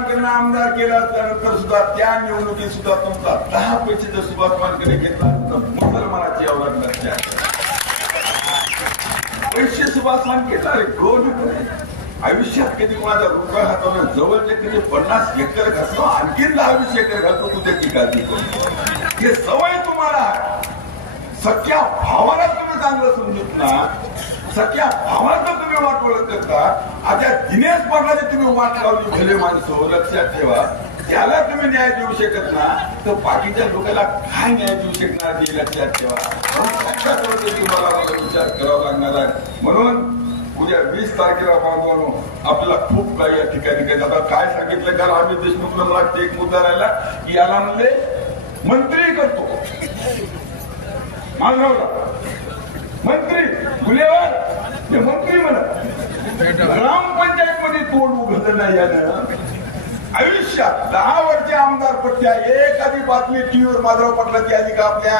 वानखेडेंना आमदार केला त्यानंतर सुद्धा त्या निवडणुकीत सुद्धा तुमचा 10 पैसे जर सुभाष वानखेडे घेतला तर मुसलमानाची अवलाद नसते. पैसे सुभाष वानखेडे रोज आयुष्यात कधी कोणाचा रुपया हातावर जवळचे कधी 50 एकर घालतो आणखीन 10-20 एकर घालतो तुझ्या ठिकाणी हे सवय तुम्हाला. सख्या भावाला तुम्ही चांगलं समजत ना, सख्या भावाचं तुम्ही वाट ओळख करता. आता दिनेश पाटलाची तुम्ही वाट लावली भले माणसं लक्षात ठेवा. त्याला तुम्ही न्याय देऊ शकत ना तर बाकीच्या लोकांना काय न्याय देऊ शकणार ते लक्षात ठेवा. तुम्हाला विचार करावा लागणार आहे. म्हणून उद्या 20 तारखेला बांधवानो आपल्याला खूप काही या ठिकाणी काही आता काय सांगितलं काल आम्ही देशमुखला मला एक मुद्दा राहिला की याला म्हणले मंत्री करतो माधवला मंत्री गुन्हेगार हे मंत्री म्हणा ग्रामपंचायत मध्ये तोड उघडलं नाही यानं. आयुष्यात 10 वर्षे आमदार पट्ट्या एखादी बातमी टीव्हीवर माधव पाटलाची आली का आपल्या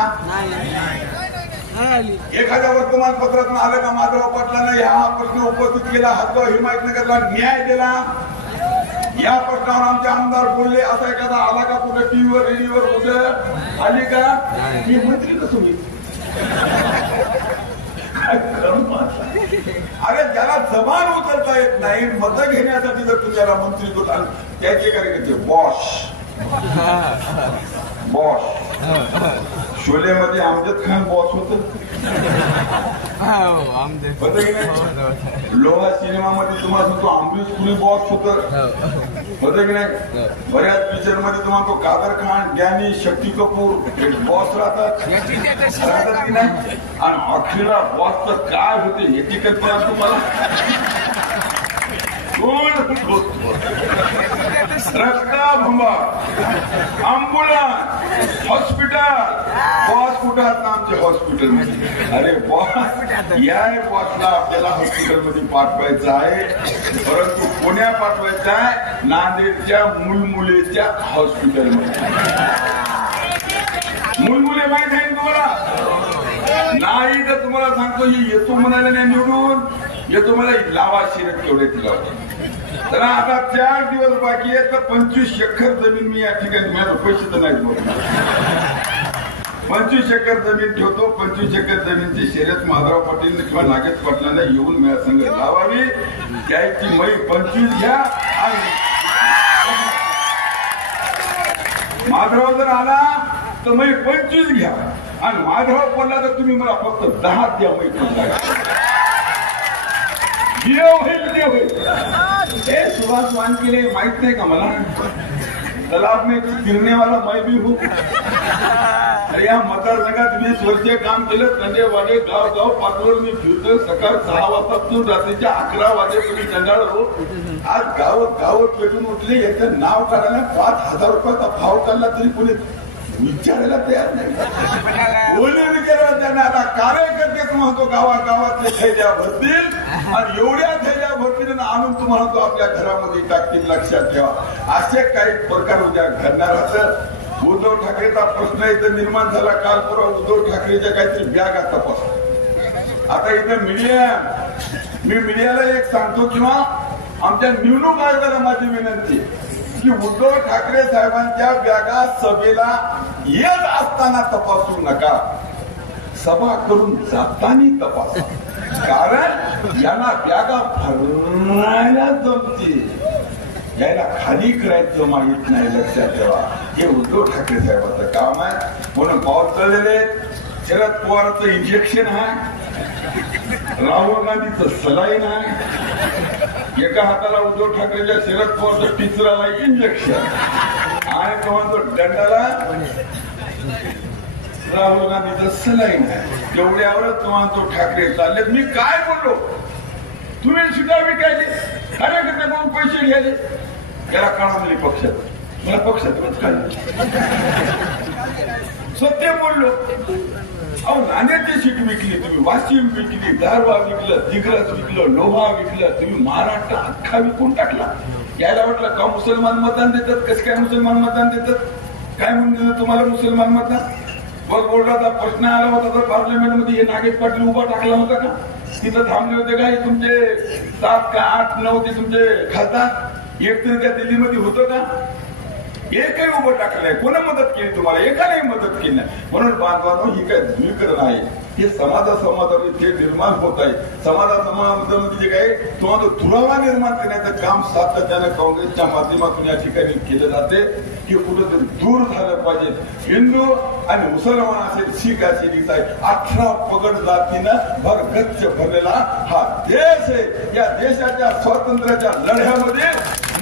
एखाद्या वर्तमानपत्रातून आलं का माधव पाटलानं ह्या प्रश्न उपस्थित केला हदगाव हिमायतनगरला न्याय दिला या प्रश्नावर आमचे आमदार बोलले असा एखादा आला का कुठे टीव्हीवर रेडिओवर कुठं आली का मी मंत्री कसं होईल. अरे ज्याला जबान उचलता येत नाही मतं घेण्यासाठी जर तुम्हाला मंत्री तो त्याचे कार्यकर्ते बॉस शोलेमध्ये आमजद खान बॉस होत. लोहा सिनेमामध्ये तुम्हाला सांगतो अमरीश पुरी बॉस होत होतं की नाही. बऱ्याच पिक्चर मध्ये तुम्हाला तो कादर खान ज्ञानी शक्ती कपूर बॉस राहतात की नाही. आणि अखेरला बॉस तर काय होते याची कल्पना तुम्हाला रस्ता भंबा अँब्युलन्स हॉस्पिटल बॉस कुठं ना आमच्या हॉस्पिटल मध्ये. अरे बॉस या बॉसला आपल्याला हॉस्पिटल मध्ये पाठवायचं आहे परंतु पुण्या पाठवायचं आहे नांदेडच्या मुलमुलेच्या हॉस्पिटल मध्ये. मुलमुले माहित आहे तुम्हाला नाही तर तुम्हाला सांगतो येतो म्हणायला नाही निवडून येतो मला लावा शिरत केवढे तिला तर आता 4 दिवस बाकी आहे तर 25 एकर जमीन मी या ठिकाणी माझे पैसे तर नाही 25 एकर जमीन ठेवतो. 25 एकर जमीनची शर्यत माधवराव पाटील किंवा नागेश पाटलांना येऊन माझ्या संघ लावावी त्याची मै 25 घ्या आणि माधवराव जर आला तर मै 25 घ्या आणि माधवराव पडला तर तुम्ही मला फक्त 10 द्या मै 15 हे सुभाष वानखेडे माहित नाही का मला तालाब में गिरने वाला मैं भी हूँ. या मतदारसंघात 20 वर्षे काम केलं. कंडेवाडे गाव पाटोर मी फिरतो सकाळ 6 वाजतापासून रात्रीच्या 11 वाजेपर्यंत जंगाळ. आज गावत पेटून उठले याचं नाव काढायला 5,000 रुपयाचा भाव काढला तरी कोणी विचारायला तयार नाही. कोणी विचारायला त्यांना आता कार्यकर्तेच म्हणतो गावातले थैल्या भरतील आणि एवढ्या थैल्या भरतील आणून तुम्हाला तो आपल्या घरामध्ये टाकतील. लक्षात ठेवा असे काही प्रकार उद्या घडणार असं. उद्धव ठाकरेचा प्रश्न इथं निर्माण झाला काल परवा उद्धव ठाकरेच्या काहीतरी बॅगा तपास. आता इथं मी मीडियाला एक सांगतो किंवा आमच्या निवडणूक आयोगाला माझी विनंती की उद्धव ठाकरे साहेबांच्या बॅगा सभेला येत असताना तपासू नका सभा करून जाताना तपासा. कारण यांना बॅगा भरायला जमते यायला खाली करायचं माहित नाही. लक्षात ठेवा हे उद्धव ठाकरे साहेबांचं काम आहे. म्हणून पाऊस चाललेले शरद पवारचं इंजेक्शन आहे राहुल गांधीचं सलाईन आहे. एका हाताला उद्धव ठाकरेच्या शरद पवारचं टिचराला इंजेक्शन आणि तो म्हणतो दंडाला राहुल गांधीचं सलाईन आहे. तेवढ्यावरच तो म्हणतो ठाकरे चालले. मी काय बोललो तुम्ही सुद्धा विकायचे कार्यकर्त्याकडून पैसे घ्यायचे त्याला कळाले पक्षात मला पक्षातूनच काढलं सत्य बोललो. अहो नाण्याची सीट विकली तुम्ही वाशिम विकली दारवा विकलं दिग्रज विकलं लोहा विकलं तुम्ही महाराष्ट्र अख्खा विकून टाकला. यायला वाटलं का मुसलमान मतदान देतात कसं काय मुसलमान मतदान देतात काय म्हणून दिलं तुम्हाला मुसलमान मतदान. बघ बोर्डाचा प्रश्न आला होता तर पार्लमेंटमध्ये हे नागेश पाटील उभा टाकला होता का तिथं थांबले होते काय तुमचे 7 का 8 9 ते तुमचे खासदार एक तरी त्या दिल्लीमध्ये होतं का? एकही उभं टाकलंय? कोणा मदत केली तुम्हाला? एकालाही मदत केली नाही. म्हणून बांधवांनो, ही काय ध्रुवीकरण आहे, हे समाजामध्ये ते निर्माण होत आहे. समाजामध्ये जे काय तुम्हाला दुरावा निर्माण करण्याचं काम सातत्याने काँग्रेसच्या माध्यमातून या ठिकाणी केलं जाते, की कुठेतरी दूर झालं पाहिजे. हिंदू आणि मुसलमान असेल, शीख असेल, इसाई, 18 पगड जातीनं भरगच्च भरलेला हा देश आहे. या देशाच्या स्वातंत्र्याच्या लढ्यामध्ये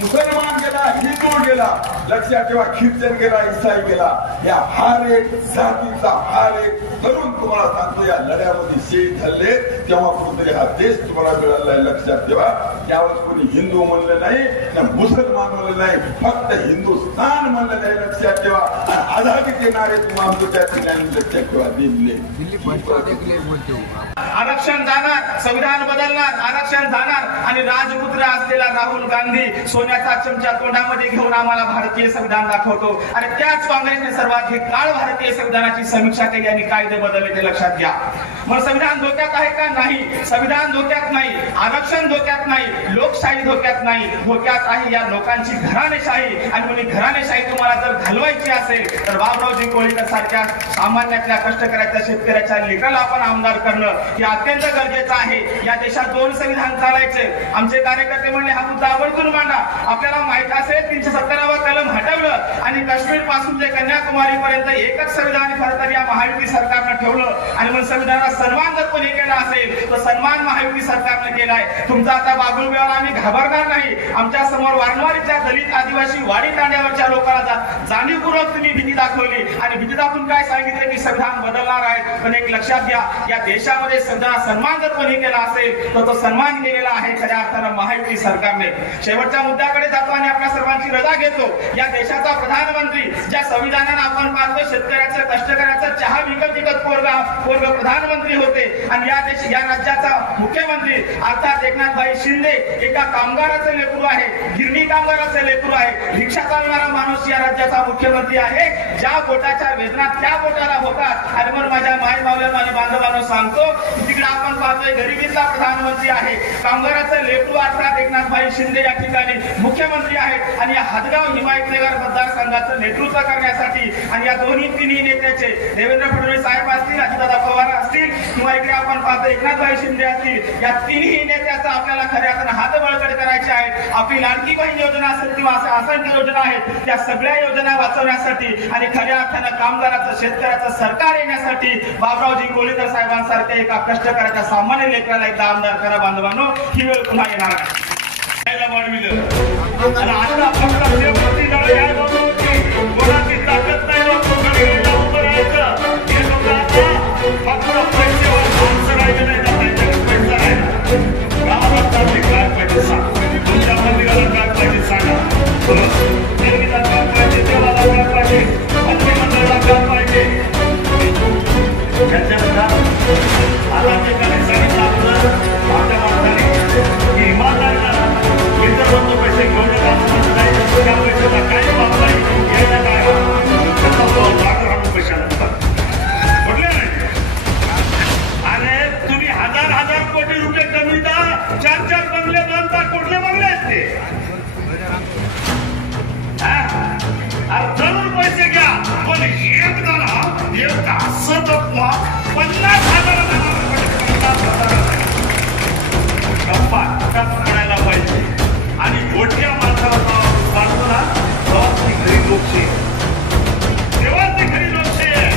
मुसलमान गेला, हिंदू गेला, लक्षात ठेवा, ख्रिश्चन गेला, इसाई गेला, या हर एक जातीचा हर एक तरुण तुम्हाला सांगतो या लढ्यामध्ये शहीद झाले. तेव्हा कुठेतरी हा देश तुम्हाला मिळाला आहे. लक्षात ठेवा, त्यावेळेस कोणी हिंदू म्हणलं नाही ना मुसलमान म्हणलं नाही, फक्त हिंदुस्थान म्हणलं नाही. लक्षात ठेवा, आझादी के नारे तुम्हाला त्या ठिकाणी लक्षात ठेवा दिले. आरक्षण जाणार, संविधान बदलणार, आरक्षण जाणार आणि राजपुत्र असलेला राहुल गांधी सोन्याचा चमचा तोंडामध्ये घेऊन आम्हाला भारतीय संविधान दाखवतो. आणि त्याच काँग्रेसने सर्वाधिक काळ भारतीय संविधानाची समीक्षा केली आणि कायदे बदलले, ते लक्षात घ्या. मग संविधान धोक्यात आहे का? नाही, संविधान धोक्यात नाही, आरक्षण धोक्यात नाही, लोकशाही धोक्यात नाही. धोक्यात आहे या लोकांची घराणेशाही. आणि कोणी घराणेशाही तुम्हाला जर घालवायची असेल तर बाबुरावजी कोळीकर सारख्या सामान्यातल्या कष्टकऱ्याच्या शेतकऱ्याच्या लेकराला आपण आमदार करणं हे अत्यंत गरजेचं आहे. या देशात 2 संविधान चालायचे. आमचे कार्यकर्ते म्हणले हा मुद्दा आवर्जून मांडा. आपल्याला माहित असेल 317वा कलम हटवलं आणि काश्मीर पासून ते कन्याकुमारी पर्यंत एकच संविधान खरं तर या महायुती सरकारनं ठेवलं. आणि मग संविधानाचा सन्मान जर कोणी केला असेल तर सन्मान महायुती सरकारने केलाय. तुमचा आता बागुलबेवाला आम्ही घाबरणार नाही. आमच्या समोर वारंवारीच्या दलित आदिवासी वाडी तांड्यावरच्या लोकांना जाणीवपूर्वक तुम्ही भीती दाखवली आणि भीती दाखवून काय सांगितलं की संविधान बदलणार आहे. पण एक लक्षात घ्या, या देशामध्ये संविधानाचा सन्मान जर कोणी केला असेल तर तो सन्मान केलेला आहे खऱ्या अर्थानं महायुती सरकारने. शेवटच्या मुद्द्याकडे जातो आणि आपल्या सर्वांची रजा घेतो. या देशाचा प्रधानमंत्री ज्या संविधानानं आपण पाहतो शेतकऱ्याचं कष्टकऱ्याचं चहा विकत विकत पोरग प्रधानमंत्री होते. आणि या राज्याचा मुख्यमंत्री अर्थात एकनाथभाई शिंदे एका कामगाराचं लेकरू आहे, गिरणी कामगाराचं लेकरू आहे, रिक्षा चालवणारा माणूस या राज्याचा मुख्यमंत्री आहे. ज्या बोटाच्या वेदना त्या बोटाला होतात. आणि म्हणून माझ्या माय मावल्या माझ्या बांधवांना सांगतो, तिकडे आपण पाहतोय गरिबीचा प्रधानमंत्री आहे, कामगाराचं लेकरू अर्थात एकनाथभाई शिंदे या ठिकाणी मुख्यमंत्री आहेत. आणि या हदगाव हिमायतनगर मतदारसंघाचं नेतृत्व करण्यासाठी आणि या तिन्ही नेत्याचे देवेंद्र फडणवीस साहेब असतील, अजितदादा पवार असतील किंवा इकडे आपण पाहतो एकनाथभाई शिंदे असतील, या तिन्ही नेत्याचा आपल्याला खऱ्या अर्थानं हात बळकट करायचे आहेत. आपली लाडकी बहीण योजना असेल किंवा असंख्य योजना आहेत, त्या सगळ्या योजना वाचवण्यासाठी आणि खऱ्या अर्थानं कामगाराचं शेतकऱ्याचं सरकार येण्यासाठी बाबुरावजी कोळीकर साहेबांसारख्या एका कष्टकऱ्याच्या सामान्य लेकराला एकदा आमदार करा. बांधवांनो, ही वेळ पुन्हा येणार आहे. कोणाची ताकद नाही उभं राहायचं. हे लोक आता फक्त पैसेवर माणसं राहिले नाही, पैसा राहिला. गावाला ट्रॅफिक काय पाहिजे सांग, तुमच्या मंदिराला काय पाहिजे सांगा, देवीला काय पाहिजे, देवाला काय पाहिजे, मंत्रिमंडळाला काय पाहिजे. आता ठिकाणी सांगितलं आपलं माझ्या माणसाने की इमानदारीला इतर लोक पैसे घेऊन येतात, त्या पैशाला काही बाब नाही, यायला काय पैसा नसतात म्हटले नाही. अरे तुम्ही हजार कोटी रुपये कमविता, 4 बंगले बांधता, कुठले बंगले आहेत ते? जरूर पैसे घ्या, पण एक असं 50,000 गप्पा पडायला पाहिजे. आणि मोठ्या माणसाला पाहतो ना तेव्हा ती खरी लोकशाही, तेव्हा ती खरी लोकशाही आहे.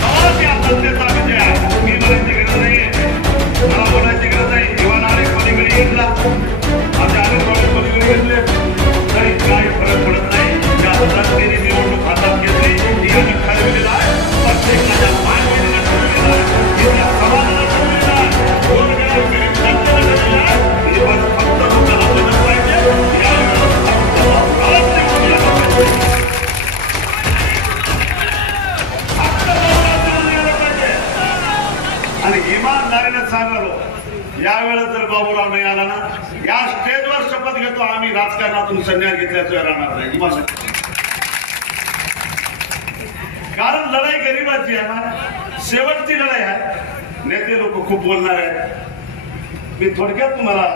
तेव्हा त्या जनतेचा विजय आहे. मी बोलायची गरज नाही, मला बोलायची गरज नाही. दिवाण आले कोणीकडे घेतला, माझ्या आले कोणीकडे घेतले तरी काही फरक पडत नाही. ज्या जनतेने निवडणूक हातात घेतली ती आम्ही ठरविलेला आहे. प्रत्येकाच्या मानवीला ठरविलेला आहे, तिथल्या समाजाला ठरविलेला आहे, आणि इमानदारीने सांगलो. यावेळेस जर बाबूराव नाही आला ना, या स्टेजवर शपथ घेतो आम्ही राजकारणातून संन्यास घेतल्याशिवाय राहणार नाही. इमानदारी, कारण लढाई गरिबाची आहे ना, शेवटची लढाई आहे. नेते लोक खूप बोलणार आहेत. मी थोडक्यात तुम्हाला